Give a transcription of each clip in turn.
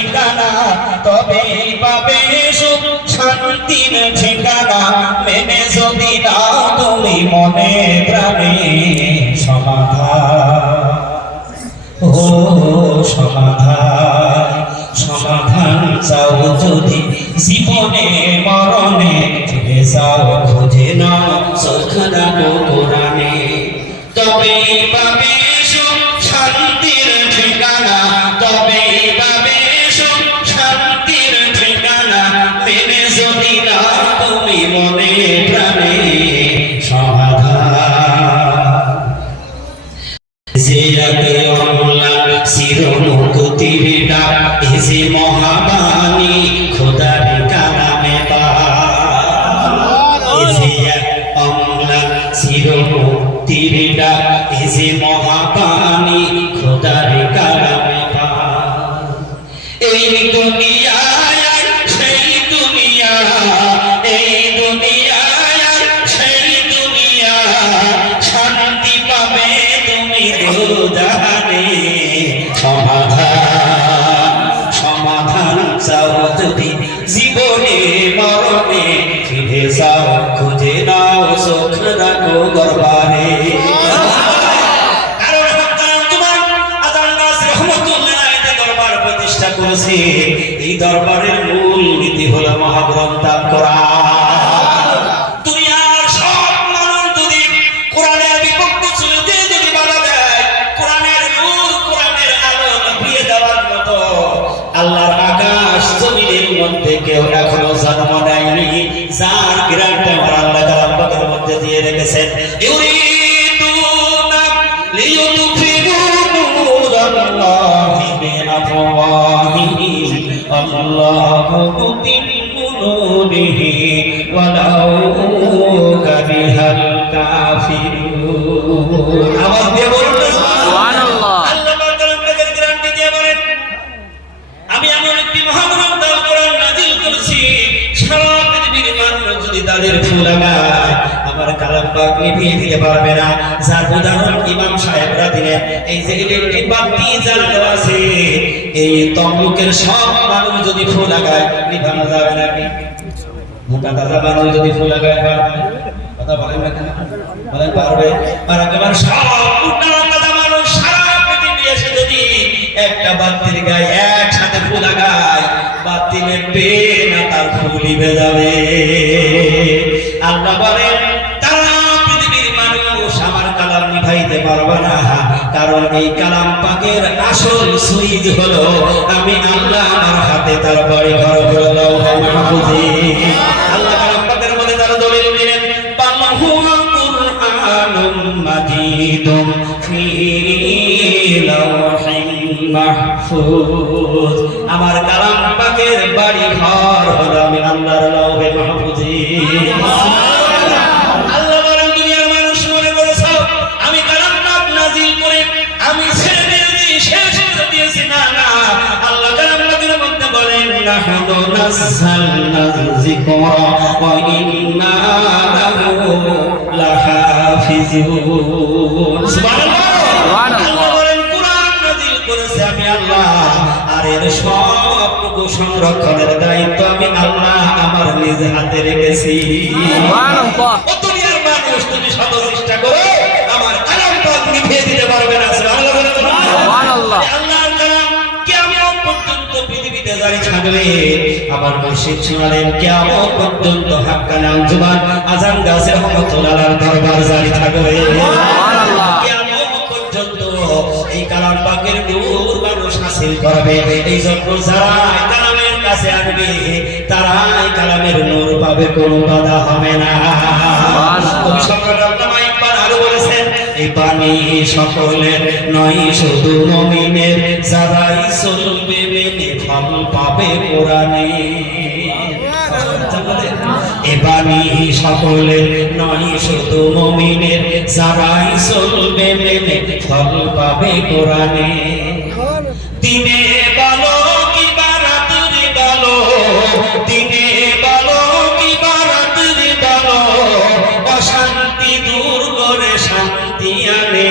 ঠিকানা, তবেই পাবে সুখ শান্তির ঠিকানা। মেনে যদি নাও তুমি মনে প্রাণে সমাধান, ও সমাধান, সমাধান চাও যদি জীবনে মরণে, ফিরে যাও খুঁজে নাও সুখ রাখো কোরআনে। তবেই পাবে সুখ শান্তির ঠিকানা, তবেই পাবে সুখ শান্তির ঠিকানা। মেনে যদি না তুমি মনে প্রাণে সমাধান। যে আগে অম্লান চিরমুক্তির ডাক, এ যে মহাবাণী খোদার কালামে পাক। এ যে অম্লান চিরমুক্তির ডাক, এ যে মহাবাণী খোদার কালামে পাক। এই দুনিয়ায় সেই দুনিয়া, এই দুনিয়ায় সেই দুনিয়া, শান্তি পাবে তুমি দুজাহানে। সমাধান, সমাধান চাও যদি জীবনে মরণে, ফিরে যাও খুঁজে নাও সুখ রাখো দরবারে। এই দরবারের মূল নীতি হলো মহাগ্রন্থ কোরআন। দুনিয়ার সব মানুষ যদি কোরআনের বিপক্ষে চলে যেয়ে যদি বাধা দেয়, কোরআনের নূর কোরআনের আলো নিভিয়ে দেওয়ার মতো আল্লাহর আকাশ জমিনের মধ্যে কেউ এখনো জন্ম নেয়নি, যার গ্রান্টে আমার আল্লাহ কালাম পাকের মধ্যে দিয়ে রেখেছেন। ইউরিদুনা লিইউতফিউ নূরাল্লাহি বিআফওয়াহিহিম, আল্লাহু মুতিম্মু নূরিহি ওয়ালাউ কারিহাল কাফিরুন। আওয়াজ দিয়ে বলুন সুবহানাল্লাহ। আল্লাহ পাকের গ্যারান্টি দিয়ে বলেন, আমি এমন একটি মহাগ্রন্থ কোরআন নাযিল করেছি, সারা পৃথিবীর মানুষ যদি তাদের ফুল লাগায় আমার কালাম পাক নিভিয়ে দিতে পারবে না। যার উদাহরণ ইমাম সাহেবরা দিলেন, এই যে ইলেকট্রিক বাতি জ্বালানো আছে, এই তমলুকের সব মানুষ যদি ফুল লাগায় নিভানো যাবে নাকি? মোটা তাজা মানুষ যদি ফুল লাগায় পারবে? কথা বলেন না কেন? বলেন পারবে? আর একেবারে সব মোটা তাজা মানুষ সারা পৃথিবী এসে যদি একটা বাতির গায়ে একসাথে ফুল লাগায়, বাতি নেবে না, তার ফুল নিভে যাবে। আল্লাহ বলেন তারা পৃথিবীর মানুষ আমার কালাম নিভাইতে পারবে না, কারণ এই কালাম পাকের আসল সুইচ হলো আমি আল্লাহ, আমার হাতে তার বাড়ি ঘর হলো লাউহে মাহফুজে। আল্লাহ কালাম পাকের মধ্যে তার দলিল দিলেন, বাল হুয়া কুরআনুম মাজিদুম ফি লাউহিন মাহফুজ। আমার কালাম পাকের বাড়ি ঘর হলো আমি আল্লাহর লাউহে মাহফুজে। আল্লাহ বলেন দুনিয়ার মানুষ মনে করেছ আমি কালাম পাক নাযিল করে আমি ছেড়ে দিয়েছি, শেষ করে দিয়েছি। না না, আল্লাহ কালাম পাকের মধ্যে বলেন নাহনু নাযালনা যিকরা ওয়া ইন্না লাহু লাহাফিজুন। সুবহানাল্লাহ। আল্লাহ বলেন কোরআন নাযিল করেছে আমি আল্লাহ, আর এর সবটুকু সংরক্ষণের দায়িত্ব আমি আল্লাহ আমার নিজ হাতে রেখেছি। সুবহানাল্লাহ। ও দুনিয়ার মানুষ তুমি শত চেষ্টা করো আমার কালাম পাক নিভিয়ে দিতে পারবে না। সুবহানাল্লাহ। সুবহানাল্লাহ। আল্লাহর কালাম কিয়ামত পর্যন্ত পৃথিবীতে জারি থাকবে। আমার মুর্শিদ শোনালেন কিয়ামত পর্যন্ত হাক্কানাম জুবান আযান গাছে রহমাতুল্লাহর দরবার জারি থাকবে। সুবহানাল্লাহ। কিয়ামত পর্যন্ত এই কালাম পাকের নূর মানুষ হাসিল করবে। এই জন্য যারা কালামের কাছে আসবে তারাই কালামের নূর পাবে, কোনো বাধা হবে না। কবি সম্রাট আল্লামা ইকবাল আরো বলেছেন, এই বাণী সকলের নয় শুধু মুমিনের, যারাই চলবে মেনে ফল পাবে কোরআনে। এ বাণী সকলের নয় শুধু মুমিনের, যারাই চলবে মেনে ফল পাবে কোরআনে। দিনে বলো কি বারাতুরি বলো, দিনে বলো কি বারাতুরি বলো, অশান্তি দূর করে শান্তি আনে।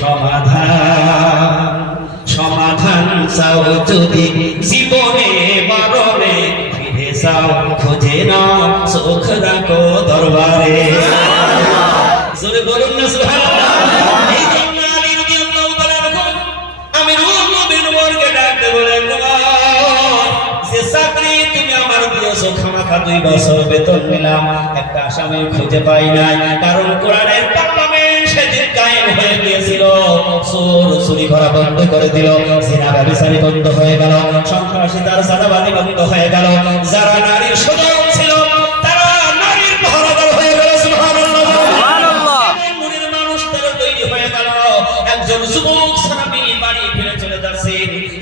সমাধান, সমাধান চাও যদি জীবনে মরণে ফিরে যাও খোঁজে না সুখ রাখো দরবারে জোরে বলুন না সুবহানাল্লাহ এই জন্য আলী রাদিয়াল্লাহু তাআলা আমিরুল মুমিনিন ওমরকে ডাকতে বলেন যে চাকরি তুমি আমার দিয়েছো খামাখা 2 বছর বেতন নিলাম একটা আসামি খুঁজে পাই নাই কারণ কোরআনের পার্লামেন্ট সেদিন কায়েম হয়ে গিয়েছিল চোর চুরি করা বন্ধ করে দিল জিনা ব্যভিচারী বন্ধ হয়ে গেল সন্ত্রাসীদের চাঁদাবাজি বন্ধ হয়ে গেল যারা নারীর সজাগ ছিল তারা নারীর পহরাদার হয়ে গেল সুবহানাল্লাহ সুবহানাল্লাহ মুনির মানুষ তারা তৈরি হয়ে গেল একজন যুবক সাহাবী বাড়ি ফিরে চলে যাচ্ছে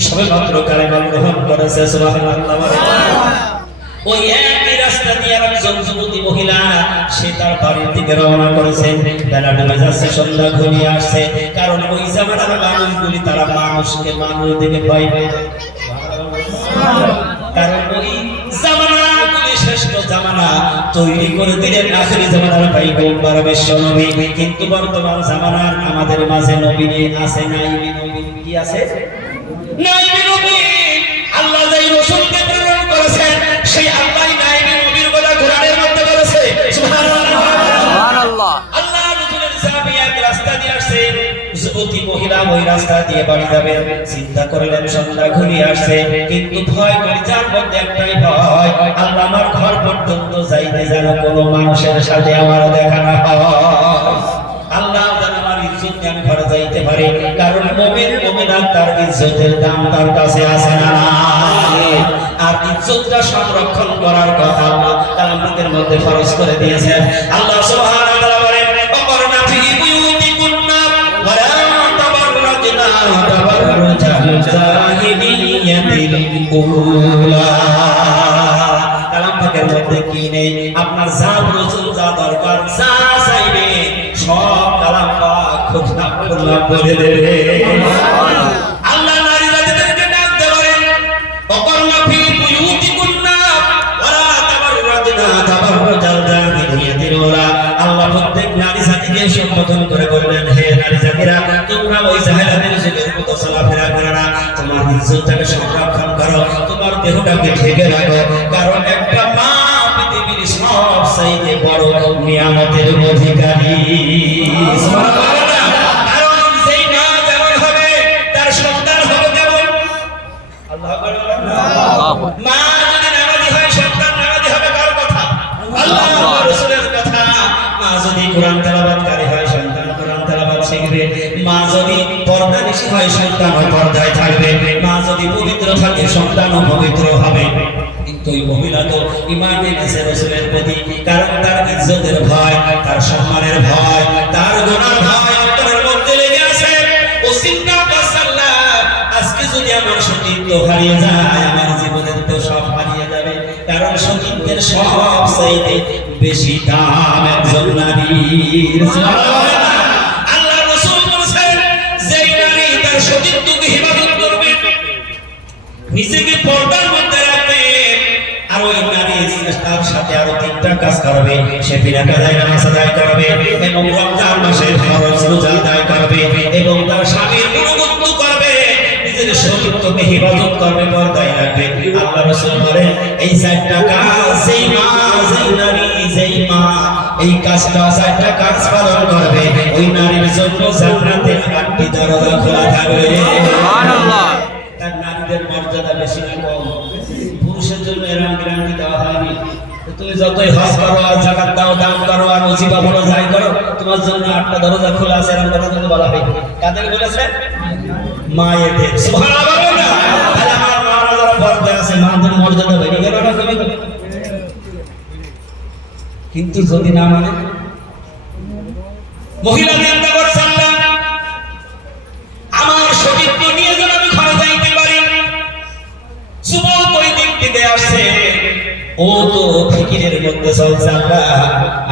সবেমাত্র কালেমা গ্রহণ করেছে সুবহানাল্লাহ ওই একই রাস্তা দিয়ে একজন যুবতী মহিলা সে তার বাড়ির দিকে রওনা করেছেন বেলা ডুবে যাচ্ছে সন্ধ্যা ঘনিয়ে আসছে কারণ ওই জামানার মানুষগুলি তারা মানুষকে মানুষ দেখে ভয় পায় কারণ ওই জামানাগুলি শ্রেষ্ঠ জামানা তৈরি করে দিলেন আখেরি জামানার পয়গম্বর বিশ্ব নবী কিন্তু বর্তমান জামানার আমাদের মাঝে নবী আছে নাইবি নবী কি আছে নাইবি নবী আল্লাহ যেই রাসূলকে প্রেরণ করেছেন সেই আল্লাহই নাইবি নবীর কথা কোরআনের মধ্যে বলেছে সুবহানাল্লাহ সুবহানাল্লাহ আল্লাহ রাসূলের সাহাবী এক রাস্তা দিয়ে আসছে যুবতী মহিলা ওই রাস্তা দিয়ে বাড়ি যাবে চিন্তা করলেন সন্ধ্যা ঘনিয়ে আসছে কিন্তু ভয় করে যার মধ্যে একটাই ভয় আল্লাহ আমার ঘর পর্যন্ত যাইতে যেন কোনো মানুষের সাথে আমার দেখা না হয় আল্লাহ যেন আমার ইজ্জত আমি ঘরে যাইতে পারি কারণ মুমিন মুমিনাত তার ইজ্জতের দাম তার কাছে আছে না আর ইজ্জতটা সংরক্ষণ করার কথা আল্লাহ কালামের মধ্যে ফরজ করে দিয়েছেন আল্লাহ সুবহানাহু ওয়া তাআলা বলেন ওয়াকরনা ফি বুয়ুতিকুন্না ওয়া লা তাবাররাজনা তাবাররুজাল জাহিলিয়াতিল উলা কালামের মধ্যে কি নেই আপনার যা প্রয়োজন যা দরকার যা চাইবে সব কালাম পাক খোদা খোদা বলে দেবে আল্লাহ নারী জাতিদেরকে ডাকতে বলেন ওয়াকরনা ফি বুয়ুতিকুন্না ওয়া লা তাবাররাজনা তাবাররুজাল জাহিলিয়াতিল উলা আল্লাহ প্রত্যেক নারী জাতিকে সম্বোধন করে বললেন হে নারী জাতিরা তোমরা ওই জাহেলাতের যুগের মতো চলাফেরা করো না তোমার ইজ্জতটাকে সংরক্ষণ করো তোমার দেহটাকে ঢেকে রাখো কারণ একটা মা পৃথিবীর সবচাইতে বড় নিয়ামতের অধিকারী সুবহানাল্লাহ কারণ যেই মা যেমন হবে তার সন্তান হবে যেমন আল্লাহু আকবার মা যদি নামাজি হয় সন্তান নামাজি হবে কার কথা আল্লাহর রাসূলের কথা মা যদি কোরআন তেলাওয়াতকারী হয় সন্তান কোরআন তেলাওয়াত শিখবে মা যদি পর্দানিশী হয় সন্তান পর্দায় থাকবে মা যদি পবিত্র থাকে সন্তানও পবিত্র হবে কিন্তু ওই মহিলা তো ঈমান এনেছে রাসূলের প্রতি কারণ তার ইজ্জতের ভয় তার সম্মানের ভয় তার গুনার ভয় অন্তরের মধ্যে লেগে আছে ও চিন্তা করছাল্লাহ আজকে যদি আমার সতীত্ব হারিয়ে যায় আমার জীবনের তো সব হারিয়ে যাবে কারণ সতীত্বের সব চাইতে বেশি দাম একজন নারীর সুবহানাল্লাহ আল্লাহ রাসূল বলেছেন যেই নারী তার সতীত্বকে হেফাজত করবে নিজেকে পর্দার মধ্যে রাখবে আর ওই নারী তার সাথে আরো 3টা কাজ করবে সে বিনা কাজায় নামাজ আদায় করবে এবং রমজান মাসের ফরজ রোজা আদায় করবে এবং তার স্বামীর অনুগত্য করবে নিজের সতীত্বকে হেফাজত করবে পর্দায় রাখবে আল্লাহ রাসূল বলেন এই 4টা কাজ যেই মা যেই নারী যেই মা এই কাজটা 4টা কাজ পালন করবে ওই নারীর জন্য জান্নাতের 8টি দরজা খোলা থাকবে সুবহানাল্লাহ তার নারীদের মর্যাদা বেশি না কম পুরুষের জন্য এরকম গ্যারান্টি দেওয়া হয়নি তুমি যতই হজ করো আর যাকাত দাও দান করো আর ওজিফা পড়ো যাই করো তোমার জন্য 8টা দরজা খোলা আছে এরকম কথা কিন্তু বলা হয় কাদের বলেছে মায়েদের সুবহানাল্লাহ তাহলে আমার মারা যারা পর্দায় আছে মাদের মর্যাদা বেড়ে গেল না কমে গেল কিন্তু যদি না মানে মহিলা চিন্তা করছেন না আমার সতীত্ব নিয়ে যেন আমি ঘরে যাইতে পারি যুবক ওই দিক থেকে আসছে ও তো ফিকিরের মধ্যে চলছে আল্লাহ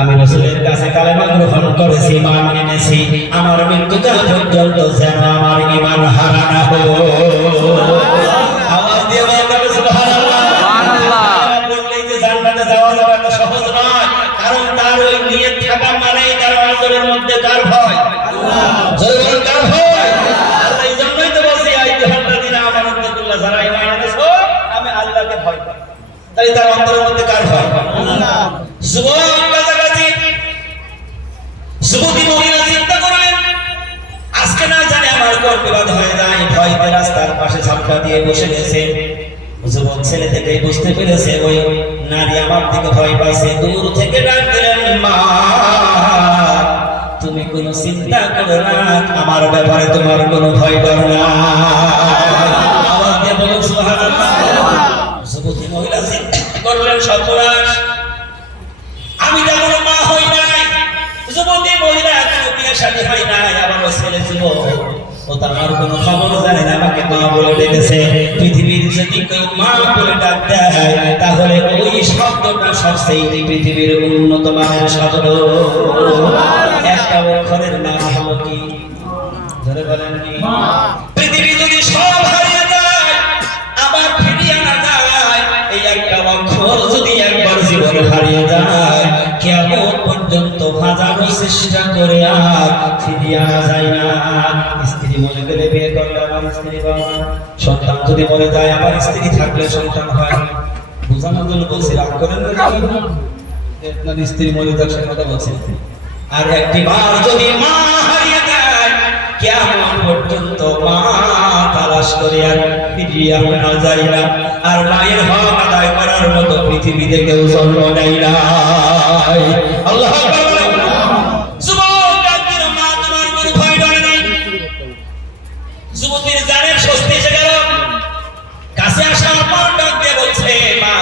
আমি রাসূলের কাছে কালেমা গ্রহণ করেছি ঈমান এনেছি আমার মৃত্যুকাল পর্যন্ত যেন আমার ঈমান হারা না হয় আওয়াজ দিয়ে বলবেন সুবহানাল্লাহ সুবহানাল্লাহ বললেই যে জান্নাতে যাওয়া যাবে এত সহজ নয় কারণ তার ওই নিয়ত থাকা মানেই তার অন্তরের মধ্যে কার ভয় আল্লাহ জয় কার ভয় আল্লাহ এই জন্যই তো বলছি আইয়ুহাল্লাযিনা আমানু তাকুল্লাহ যারা ঈমান এনেছো তাই তার অন্তরের মধ্যে কার ভয়? যুবক কাছাকাছি যুবতী মহিলা চিন্তা করলেন, আজকে না জানে আমার ঘর বিবাদ হয়ে যায়, ভয়তে রাস্তার পাশে ঝাপটা দিয়ে বসে গেছে। যুবক ছেলে থেকে বুঝতে পেরেছে ওই নারী আমার দিকে ভয় পাইছে। দূর থেকে ডাক দিলেন, মা তুমি কোনো চিন্তা করো না, আমার ব্যাপারে তোমার কোনো ভয় ডর না। আওয়াজ দিয়ে বলুন সুবহানাল্লাহ। যুবতী মহিলা চিন্তা করলেন, সর্বনাশ, আমি যেমন মা হই নাই, যুবতী মহিলা এখনো বিয়ে শাদী হয় নাই, আমার ছেলে যুবক, ও তো আমার কোনো খবর জানে না, আমাকে মা বলে ডেকেছে। পৃথিবীর যদি কেউ মা বলে ডাক দেয় তাহলে ওই শব্দটা সবচেয়ে পৃথিবীর উন্নত মানের শব্দ। একটা অক্ষরের নাম হলো কি? ধরে বলেন কি? পৃথিবী যদি সব হারিয়ে যায় আবার ফিরিয়ে আনা যায়, এই একটা অক্ষর যদি একবার জীবনে হারিয়ে যায়, কিয়ামত পর্যন্ত হাজারো চেষ্টা করে আর ফিরিয়ে আনা যায় না। স্ত্রী মরে গেলে বিয়ে করলে আমার স্ত্রী বাবা, সন্তান যদি মরে যায় আমার স্ত্রী থাকলে সন্তান হয়। বোঝানোর জন্য বলছি, রাগ করেন না, আপনার স্ত্রী মরে যাক সে কথা বলছি। আর একটি বার যদি মা হারিয়ে যায়, কিয়ামত পর্যন্ত মা তালাশ করে আর ফিরিয়ে আনা যায় না। আর মায়ের হক আদায় করার মতো পৃথিবীতে কেউ জন্ম নেয় না। আল্লাহু আকবার। যুবক ডাকতেন, মা তোমার কোনো ভয় ডর নেই। যুবতীর জানের স্বস্তি এসে গেল। কাছে আসার পর ডাক দিয়ে বলছে, মা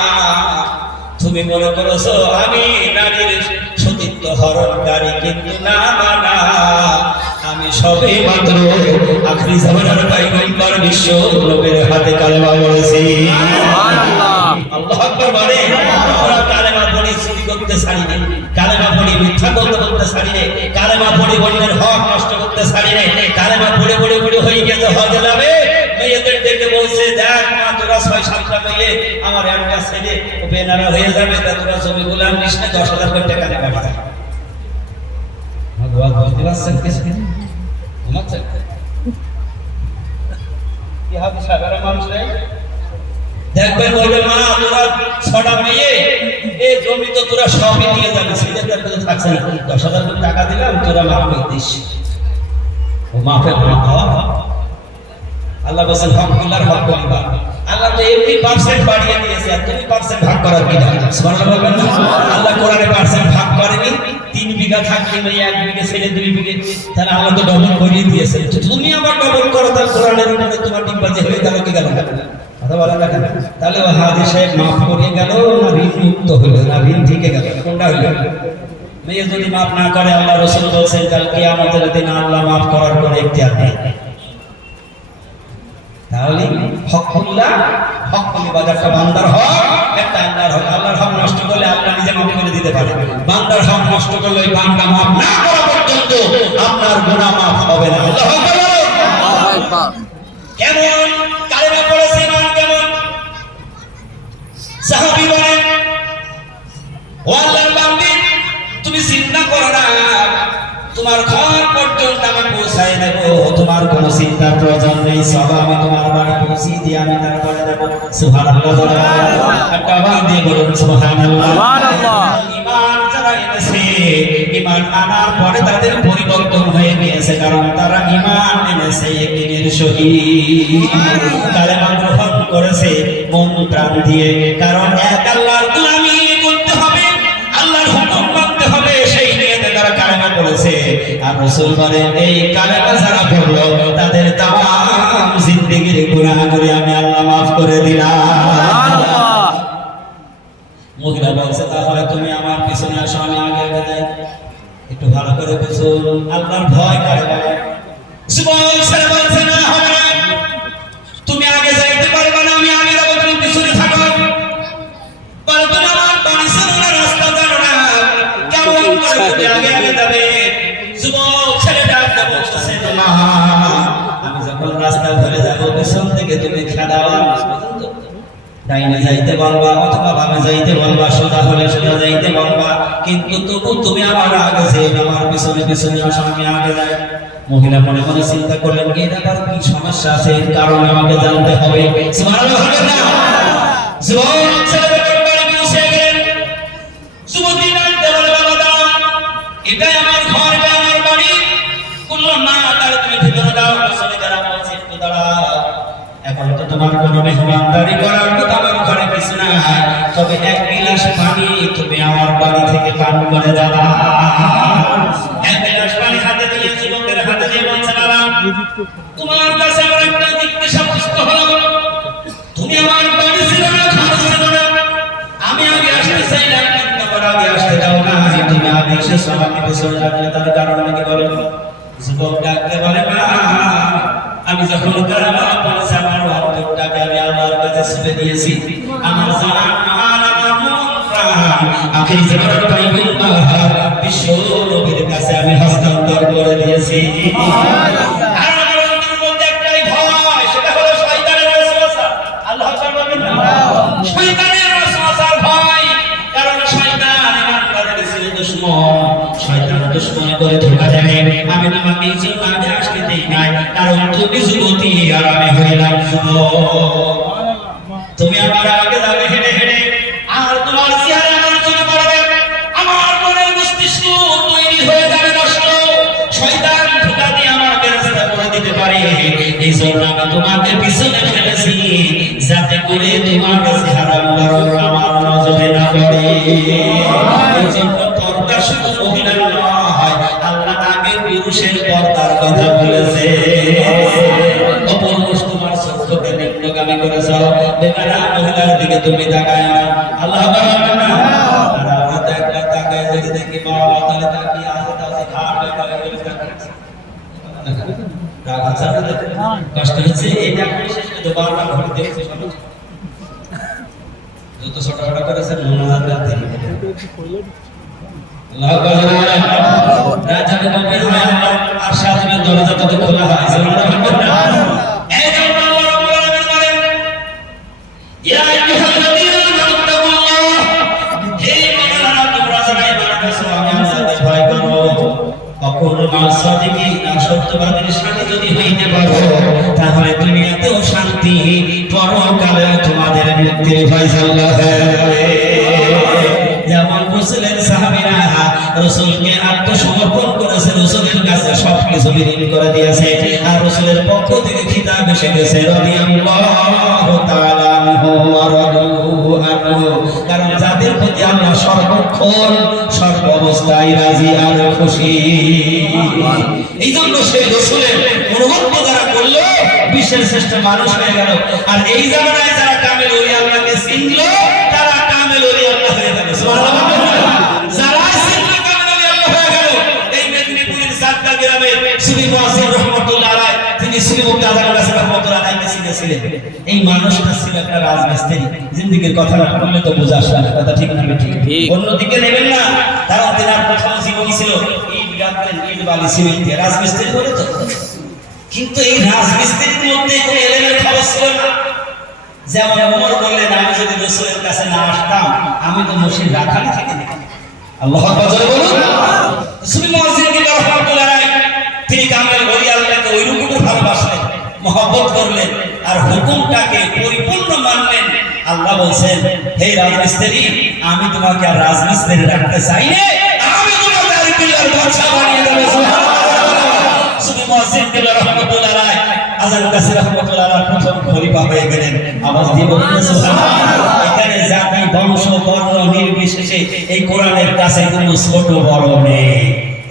তুমি মনে করেছো আমি নারীর সতীত্ব হরণকারী, কিন্তু না না, আমি সবে মাত্র আখরি জামানার পয়গম্বর বিশ্ব নবীর হাতে কালেমা পড়েছি। আল্লাহু আকবার। মানে আমরা কালেমা পড়ি চুরি করতে ছাড়িনি, কালেমা পড়ি মিথ্যা বলতে ছাড়িনি, কালেমা পড়ি অন্যের হক নষ্ট করতে ছাড়িনি, কালেমা পড়ে পড়ে পড়ে হয়ে গেছে হজে যাবে। মেয়েদের ডেকে বলছে, দেখ মা তোরা 6-7টা মেয়ে, আমার একটা ছেলে বেনারা হয়ে যাবে, তা তোরা জমিগুলো নিস না, 10,000 করে টাকা নেবে। ভগবান বুঝতে পারছেন কিছু? ঘুমাচ্ছেন কি হবে? সাধারণ মানুষ দেখবেন বলবে, মা তোরা 6টা মেয়ে, এই জমি তো তোরা সবই নিয়ে যাবে, ছেলেদের তো থাকছে না, 10,000 করে টাকা দিলাম, তোরা মাফ করে দিস। ও মাফের আল্লাহ বলেন হকুল্লাহর হক করিবা। আল্লাহ তো এমনি পার্সেন্ট বাড়িয়ে দিয়েছে, আর তুমি পার্সেন্ট ভাগ করার কি দরকার? সুবহানাল্লাহ বলবেন না? আল্লাহ কোরআনে পার্সেন্ট ভাগ করেনি। 3 বিঘা থাকলে মেয়ে 1 বিঘা ছেলে 2 বিঘা, তাহলে আল্লাহ তো ডবল করে দিয়েছে। তুমি আবার ডবল করো, তাহলে কোরআনের উপরে তোমার ডিব্বাজে হয়ে গেল কি গেল? কথা বলেন না কেন? তাহলে ও হাজি সাহেব মাফ করে গেল না ঋণ মুক্ত হলো না ঋণ থেকে গেল? কোনটা হলো? মেয়ে যদি মাফ না করে, আল্লাহ রাসূল বলেছেন কাল কিয়ামতের দিন আল্লাহ মাফ করার কোনো ইখতিয়ার নেই। তাহলে হকুল্লাহ, হক বলি বাজারটা বান্দার হক, একটা আল্লাহর হক। আল্লাহর হক নষ্ট করলে আল্লাহ নিজে মাফ করে দিতে পারে, বান্দার হক নষ্ট করলে ওই বান্দা মাফ না করা পর্যন্ত আপনার গুনাহ মাফ হবে না। আল্লাহু আকবার। কেমন কালেমা পড়েছে ইমান কেমন? সাহাবী বলেন, ও আল্লাহর বান্দী, তুমি চিন্তা করো না, তোমার ঘর পর্যন্ত আমি পৌঁছায় দেব, তোমার কোনো চিন্তার প্রয়োজন নেই। সব আমি তোমার বাড়ি পৌঁছে দিয়ে আমি তারপরে দেব। সুবহানাল্লাহ। একটা আওয়াজ দিয়ে বলুন সুবহানাল্লাহ। ঈমান যারা এনেছে, ঈমান আনার পরে তাদের পরিবর্তন হয়ে গিয়েছে, কারণ তারা ঈমান এনেছে ইয়াকিনের সহিত, কালেমা গ্রহণ করেছে মন প্রাণ দিয়ে। কারণ এক আল্লাহর গোলামি করতে হবে, আল্লাহর হুকুম মানতে হবে, সেই নিয়তে তারা কালেমা পড়েছে। আর রাসূল বলেন, এই কালেমা যারা পড়লো তাদের তামাম জিন্দেগীর গুনাহগুলি আমি আল্লাহ মাফ করে দিলাম। মহিলা বলছে, তাহলে তুমি আমার পিছনে আসো, আমি আগে আগে যাই। একটু ভালো করে বুঝুন, আল্লাহর ভয় কারে বলে? যুবক ছেলে বলছে, না হবে না, তুমি আগে যাইতে পারবে না, আমি আগে যাবো, তুমি পিছনে থাকো। বলে, তুমি আমার বাড়ি সামনে রাস্তা জানো না, কেমন করে তুমি আগে আগে যাবে? যুবক ছেলে ডাকতে বলছে, মা আমি যখন রাস্তা ধরে যাবো, পিছন থেকে তুমি খেদাও, ডাইনে যাইতে বলবা অথবা বামে যাইতে বলবা, সোজা হলে সোজা যাইতে বলবা, কিন্তু তবু তুমি আমার আগে যে আমার পিছনে পিছনে আসো, আমি আগে যাই। মহিলা মনে মনে চিন্তা করলেন, এই ব্যাপার কি সমস্যা আছে, কারণ আমাকে জানতে হবে। সুবহানাল্লাহ। এটাই আমার ঘর, এটা আমার বাড়ি। বলল না, তাহলে তুমি ভিতরে দাও। রাসূলের যারা বলছে একটু দাঁড়াও, এখন তো তোমার কোনো মেহমানদারি করার মতো আমার ঘরে কিছু না, তবে এক গিলাস পানি তুমি আমার বাড়ি থেকে পান করে যাবা। এক গিলাস পানি হাতে দিয়ে যুবকের হাতে দিয়ে বলছে, বাবা তোমার কাছে আমার একটা জিজ্ঞাসা প্রশ্ন হলো, তুমি আমার বাড়ি ছিল না, ঘর ছিল না, আমি আগে আসতে চাইলাম কিন্তু আমার আগে আসতে দাও না, তুমি আগে এসেছো, আমাকে পেছনে রাখলে তার কারণ নাকি বলো। যুবক ডাকতে বলে, মা আমি যখন কালেমা পড়েছি আমার অন্তরটাকে আমি আল্লাহর কাছে ছেড়ে দিয়েছি, আমার জান মান আমার মন প্রাণ আখির জামানে পাইবুল্লাহ বিশ্ব নবীর কাছে আমি হস্তান্তর করে দিয়েছি। আর আমার অন্তরের মধ্যে একটাই ভয়, সেটা হলো শয়তানের ওয়াসওয়াসা। আল্লাহ আকবার বলবেন না? শয়তানের ওয়াসওয়াসার ভয়, কারণ শয়তান ইমানদারের ছিল দুশমন, শয়তান দুশমন করে ধোঁকা দেয়। আমি তোমাকে এই জন্য আগে আসতে দেই নাই, কারণ তুমি যুবতী আর আমি হইলাম যুবক। তুমি আমার আগে যাবে হেঁটে হেঁটে, আর তোমার চেহারা আমার চোখে পড়বে, আমার মনের মস্তিষ্ক তৈরি হয়ে যাবে নষ্ট, শয়তান ধোঁকা দিয়ে আমাকে রাস্তা করে দিতে পারে। এই জন্য আমি তোমাকে পিছনে ফেলেছি, যাতে করে তোমার চেহারা মুবারক আমার নজরে না পড়ে। এই জন্য পর্দা শুধু মহিলার নয়, আল্লাহ আগে পুরুষের পর্দার কথা বলেছে। অপুরুষ তোমার চক্ষুকে নিম্নগামী করেছ, বেকারা মহিলার দিকে তুমি তাকায় না। আল্লাহ বলেন না, আর আমরা তো একটা তাকায় যদি দেখি বাবা তাহলে তাকিয়ে আসে তাহলে ঘাট বেকারে গেলে তাকাচ্ছে। রাগ আছে আপনাদের? কষ্ট হচ্ছে? এটা করে শেষ করে দেবো, আমরা ঘর দেখছি সবাই যত ছোটখাটো করেছেন মনে হয় আল্লাহ বলেন রাজা কবির হয় আর সাথে দরজা তত খোলা হয়। এই জন্য আল্লাহ রাব্বুল আলামিন বলেন, ইয়া আইয়ুহাল্লাযীনা তাকুল্লাহ, হে মুমিনরা তোমরা যারা ঈমান এনেছো আমি আল্লাহকে ভয় করো। অকুল মাল সাদিকিন, সত্যবাদীর সাথে যদি হইতে পারো তাহলে দুনিয়াতেও শান্তি, পরকালে তোমাদের মুক্তির ফয়সালা হবে। যেমন রাসূলের সাহাবীরা রাসূলকে আত্মসমর্পণ করেছে, রাসূলের কাছে সবকিছু বিলীন করে দিয়েছে, আর রাসূলের পক্ষ থেকে খিতাব এসে গেছে রাদিয়াল্লাহু তাআলা আনহু ওয়া রাদু আনহু, কারণ যাদের প্রতি আল্লাহ সর্বক্ষণ সর্ব অবস্থায় রাজি আর খুশি। এই জন্য সেই রাসূলের অনুগত্য যারা করলো বিশ্বের শ্রেষ্ঠ মানুষ হয়ে গেল। আর এই জামানায় যারা কামেল ওলি আল্লাহকে চিনল তারা কামেল ওলি আল্লাহ হয়ে গেল। সুবহানাল্লাহ। যারা চিনল কামেল ওলি আল্লাহ হয়ে গেল। এই মেদিনীপুরের সাতটা গ্রামে সুফি মুয়াজ্জিন রাহমাতুল্লাহ আলাইহি, তিনি সুফি মুফতি আজম কাছে রাহমাতুল্লাহ আলাইহি ছিলেন। এই মানুষটা ছিল একটা রাজমিস্ত্রি। জিন্দেগীর কথা না বললে তো বোঝা আসবে না, কথা ঠিক না ঠিক? অন্যদিকে নেবেন না। তারা তেনার প্রথম জীবনী ছিল ইট গাঁথতেন, ইট বালি সিমেন্ট দিয়ে রাজমিস্ত্রি করে তো। কিন্তু এই রাজমিস্ত্রির মধ্যে কোনো এলেমের খবর ছিল না। যেমন ওমর বললেন, আমি যদি রাসূলের কাছে না আসতাম আমি তো মসজিদ রাখালি থেকে যেতাম। আল্লাহু আকবার জোরে বলুন। সুফি মুয়াজ্জিন রাহমাতুল্লাহ আলাইহি তিনি কামেল ওলি আল্লাহকে ওইরকম ভালোবাসলেন, মহব্বত করলেন, আর হুকুমটাকে পরিপূর্ণ মানলেন। আল্লাহ বলছেন, হে রাজমিস্ত্রি, আমি তোমাকে আর রাজমিস্ত্রি রাখতে চাই না, আমি তোমাকে আল্লাহর বাদশা বানিয়ে দেব। সুবহানাল্লাহ। সুফি মুয়াজ্জিন রাহমাতুল্লাহ আলাইহি আজম কাছে রাহমাতুল্লাহ আলাইহি প্রথম খলিফা হয়ে গেলেন। আওয়াজ দিয়ে বলুন সুবহানাল্লাহ। এখানে জাতি বংশ বর্ণ নির্বিশেষে এই কোরআনের কাছে কোনো ছোট বড় নেই।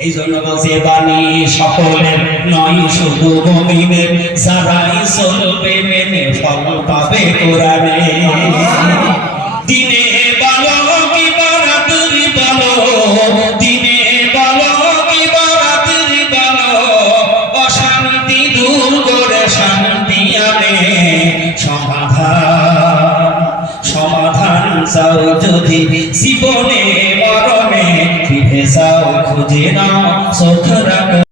এই জন্য বলছে বাণী সকলের নয় শুধু মুমিনের, যারাই চলবে মেনে ফল পাবে কোরআনে। দিনে বলো কি বারাতুরি বলো, দিনে বলো কি বারাতুরি বলো, অশান্তি দূর করে শান্তি আনে, সমাধান